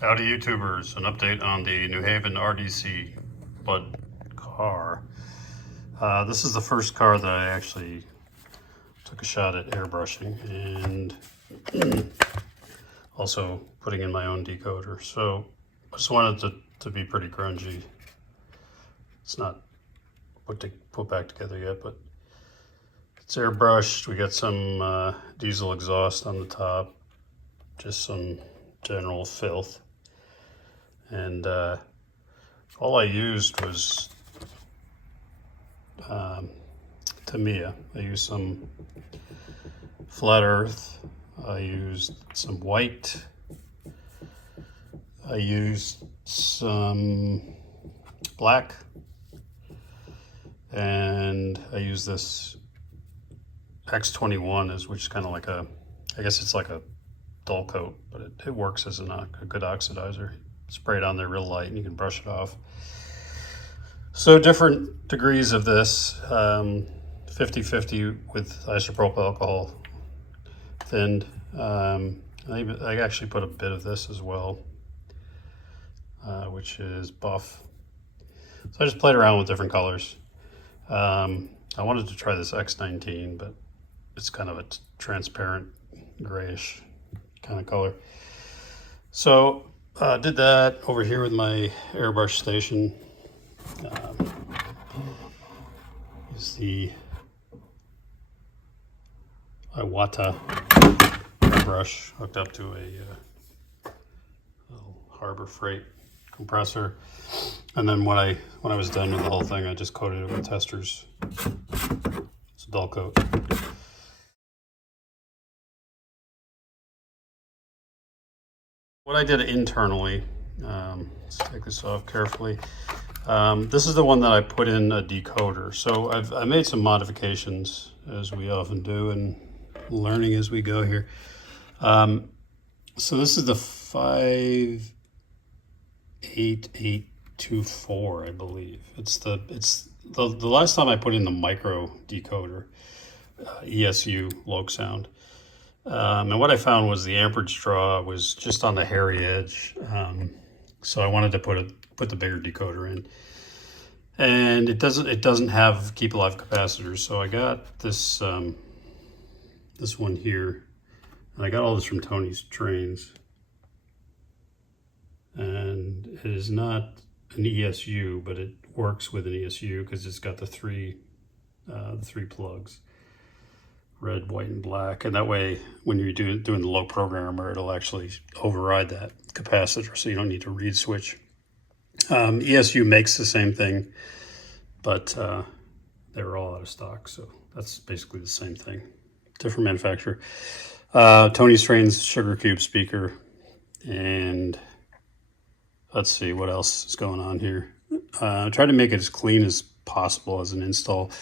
Howdy YouTubers, an update on the New Haven RDC Bud car. This is the first car that I actually took a shot at airbrushing and also putting in my own decoder. So I just wanted to be pretty grungy. It's not put back together yet, but it's airbrushed. We got some diesel exhaust on the top, just some general filth. And all I used was Tamiya. I used some flat earth. I used some white. I used some black. And I used this X21, which is kind of like I guess it's like a dull coat, but it works as a good oxidizer. Spray it on there real light and you can brush it off. So different degrees of this, 50-50 with isopropyl alcohol thinned. I actually put a bit of this as well, which is buff. So I just played around with different colors. I wanted to try this X19, but it's kind of a transparent grayish kind of color. So did that over here with my airbrush station. Is the Iwata airbrush hooked up to a little Harbor Freight compressor, and then when I was done with the whole thing, I just coated it with testers. It's a dull coat. What I did internally, let's take this off carefully. This is the one that I put in a decoder. So I made some modifications, as we often do, and learning as we go here. So this is the 58824, I believe. It's the last time I put in the micro decoder, ESU Loc sound. And what I found was the amperage draw was just on the hairy edge. So I wanted to put the bigger decoder in, and it doesn't have keep alive capacitors. So I got this this one here, and I got all this from Tony's Trains, and it is not an ESU, but it works with an ESU because it's got the three plugs. Red, white, and black, and that way when you're doing the low programmer, it'll actually override that capacitor, so you don't need to reed switch. ESU makes the same thing, but they're all out of stock, so that's basically the same thing, different manufacturer. Tony's Trains Sugar Cube speaker, and let's see what else is going on here. I tried to make it as clean as possible as an install.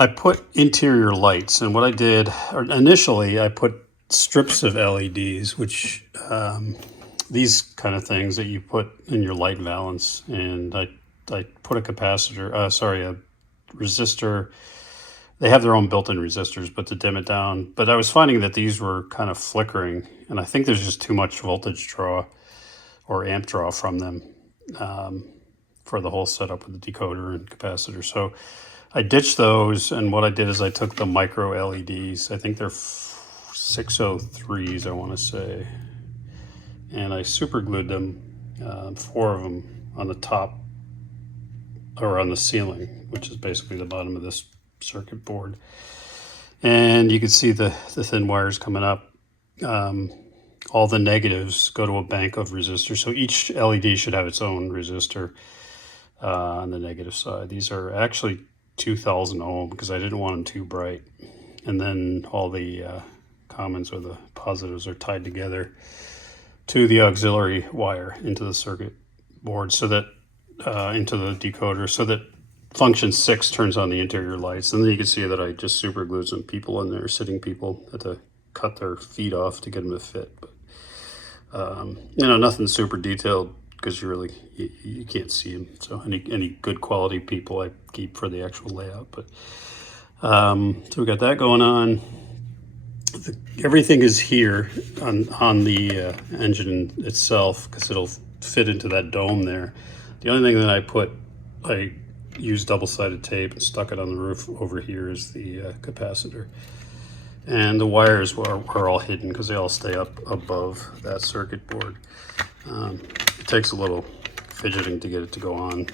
I put interior lights, and what I did initially, I put strips of LEDs, which these kind of things that you put in your light valance, and I put a capacitor, a resistor. They have their own built-in resistors, but to dim it down. But I was finding that these were kind of flickering, and I think there's just too much voltage draw or amp draw from them for the whole setup with the decoder and capacitor. So I ditched those, and what I did is I took the micro LEDs. I think they're 603s, I want to say, and I super glued them, 4 of them on the top or on the ceiling, which is basically the bottom of this circuit board. And you can see the thin wires coming up. All the negatives go to a bank of resistors, so each LED should have its own resistor on the negative side. These are actually 2000 ohm because I didn't want them too bright, and then all the commons or the positives are tied together to the auxiliary wire into the circuit board, so that into the decoder, so that function 6 turns on the interior lights. And then you can see that I just super glued some people in there, sitting people, had to cut their feet off to get them to fit, but nothing super detailed, because you can't see them. So any good quality people I keep for the actual layout. But so we got that going on. everything is here on the engine itself because it'll fit into that dome there. The only thing that I used double-sided tape and stuck it on the roof over here is the capacitor. And the wires are all hidden because they all stay up above that circuit board. It takes a little fidgeting to get it to go on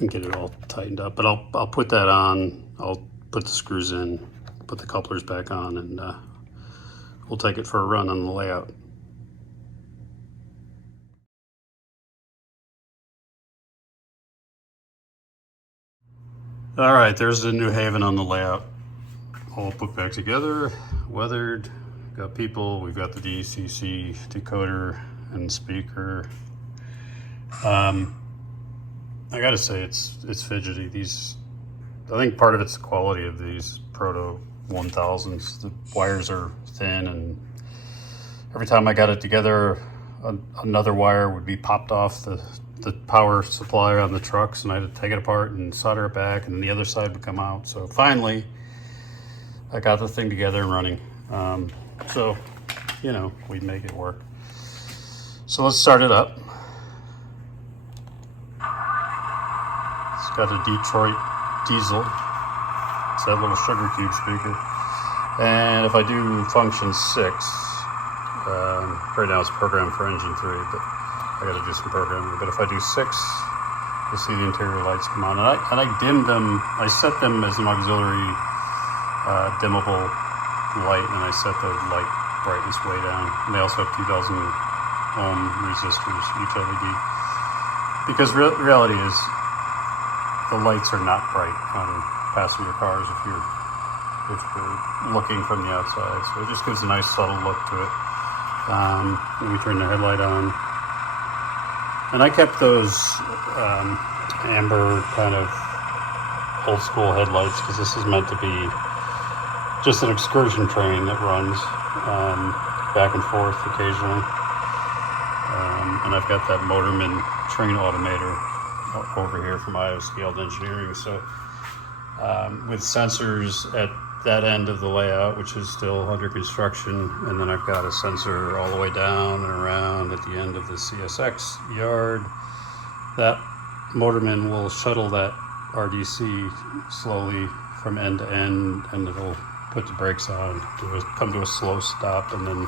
and get it all tightened up. But I'll put that on. I'll put the screws in, put the couplers back on, and we'll take it for a run on the layout. All right, there's the New Haven on the layout. All put back together, weathered. Got people, we've got the DCC decoder and speaker. I gotta say it's fidgety. I think part of it's the quality of these Proto 1000s. The wires are thin, and every time I got it together, another wire would be popped off the power supply on the trucks, and I had to take it apart and solder it back, and then the other side would come out. So finally, I got the thing together and running. So, you know, we make it work. So let's start it up. It's got a Detroit diesel. It's that little sugar cube speaker. And if I do function 6, right now it's programmed for engine 3, but I gotta do some programming. But if I do 6, you'll see the interior lights come on. And I dimmed them, I set them as an auxiliary dimmable light, and I set the light brightness way down. And they also have 2000 ohm resistors, each LED. Because reality is, the lights are not bright on passenger cars if you're looking from the outside. So it just gives a nice subtle look to it. And we turn the headlight on. And I kept those amber kind of old school headlights because this is meant to be just an excursion train that runs back and forth occasionally. And I've got that Motorman train automator over here from IO Scaled Engineering. So with sensors at that end of the layout, which is still under construction, and then I've got a sensor all the way down and around at the end of the CSX yard. That Motorman will shuttle that RDC slowly from end to end, and it'll put the brakes on, come to a slow stop, and then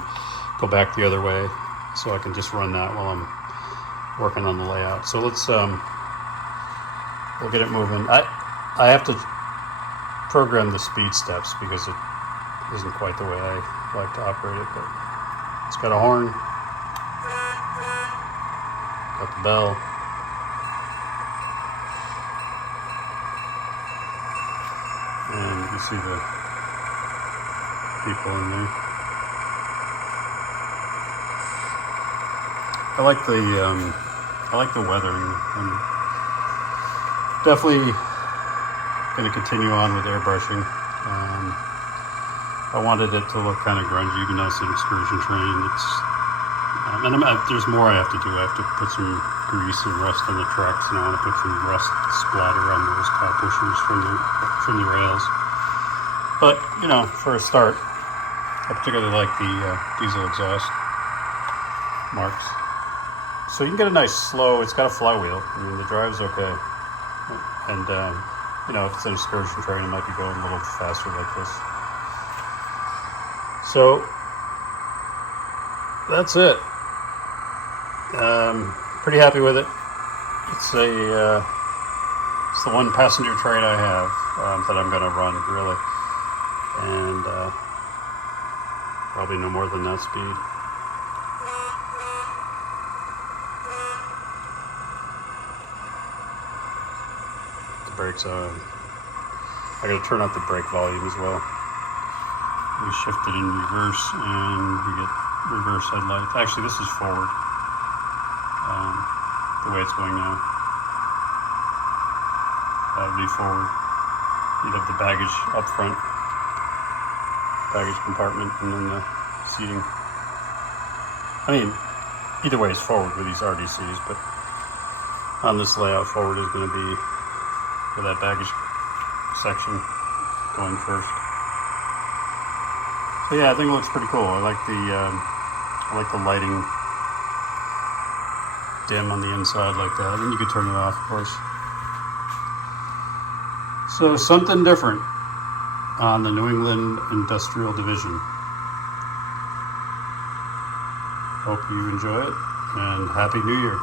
go back the other way. So I can just run that while I'm working on the layout. So let's we'll get it moving. I have to program the speed steps because it isn't quite the way I like to operate it, but it's got a horn, got the bell, and you can see the people in there. I like the weathering. I'm definitely going to continue on with airbrushing. I wanted it to look kind of grungy, even though it's an excursion train. There's more I have to do. I have to put some grease and rust on the trucks, and I want to put some rust splatter on those cow pushers from the rails. But you know, for a start, I particularly like the diesel exhaust marks. So you can get a nice slow. It's got a flywheel. I mean, the drive's okay, and you know, if it's an excursion train, it might be going a little faster like this. So that's it. Pretty happy with it. It's the one passenger train I have that I'm going to run, really, and probably no more than that speed. Brakes on. I gotta turn up the brake volume as well. We shift it in reverse and we get reverse headlights. Actually, this is forward. The way it's going now. That would be forward. You'd have the baggage up front, baggage compartment, and then the seating. I mean, either way is forward with these RDCs, but on this layout, forward is going to be for that baggage section going first. But yeah, I think it looks pretty cool. I like the lighting dim on the inside like that, and you could turn it off, of course. So something different on the New England Industrial Division. Hope you enjoy it, and Happy New Year.